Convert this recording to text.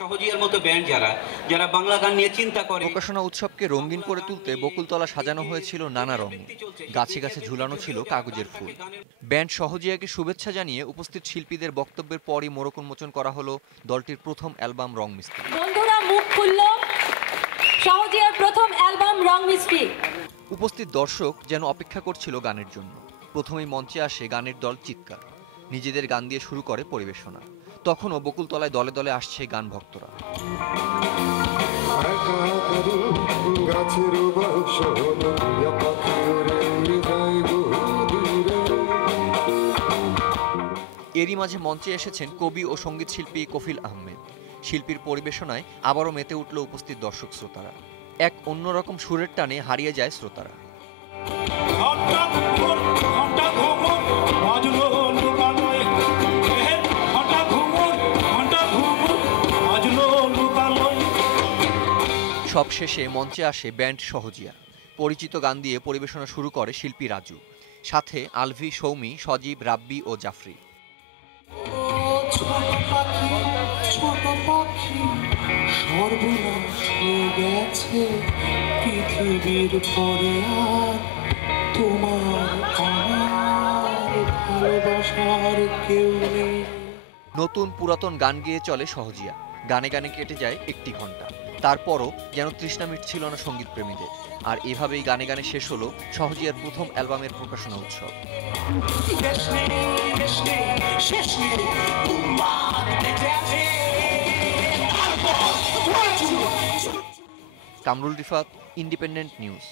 সহজিয়ার মতো ব্যান্ড যারা বাংলা গান নিয়ে চিন্তা করে। প্রকাশনা উৎসবকে রঙিন করে তুলতে বকুলতলা সাজানো হয়েছিল নানা রঙে। গাছে গাছে ঝুলানো ছিল কাগজের ফুল। ব্যান্ড সহজিয়াকে শুভেচ্ছা জানিয়ে উপস্থিত শিল্পীদের বক্তব্যের পরই মোড়ক উন্মোচন করা হলো দলটির প্রথম অ্যালবাম রং মিস্ত্রি। বন্ধুরা মুখ খুলল, সহজিয়ার প্রথম অ্যালবাম রং মিস্ত্রি। উপস্থিত দর্শক যেন অপেক্ষা করছিল গানের জন্য। প্রথমেই মঞ্চে আসে গানের দল চিৎকার, নিজেদের গান দিয়ে শুরু করে পরিবেশনা। তখনও বকুলতলায় দলে দলে আসছে গান ভক্তরা। এরই মাঝে মঞ্চে এসেছেন কবি ও সঙ্গীত শিল্পী কফিল আহমেদ। শিল্পীর পরিবেশনায় আবারও মেতে উঠল উপস্থিত দর্শক শ্রোতারা। এক অন্যরকম সুরের টানে হারিয়ে যায় শ্রোতারা। সব শেষে মঞ্চে আসে ব্যান্ড সহজিয়া। পরিচিত গান দিয়ে পরিবেশনা শুরু করে শিল্পী রাজু, সাথে আলভি, সৌমি, সজীব, রাব্বি ও জাফরি। নতুন পুরাতন গান গেয়ে চলে সহজিয়া। গানে গানে কেটে যায় 1 ঘন্টা। তারপরও যেন তৃষ্ণা মিটছিল না সঙ্গীত প্রেমীদের। আর এভাবেই গানে গানে শেষ হলো সহজিয়ার প্রথম অ্যালবামের প্রকাশনা উৎসব। Kamrul Rifat, independent news.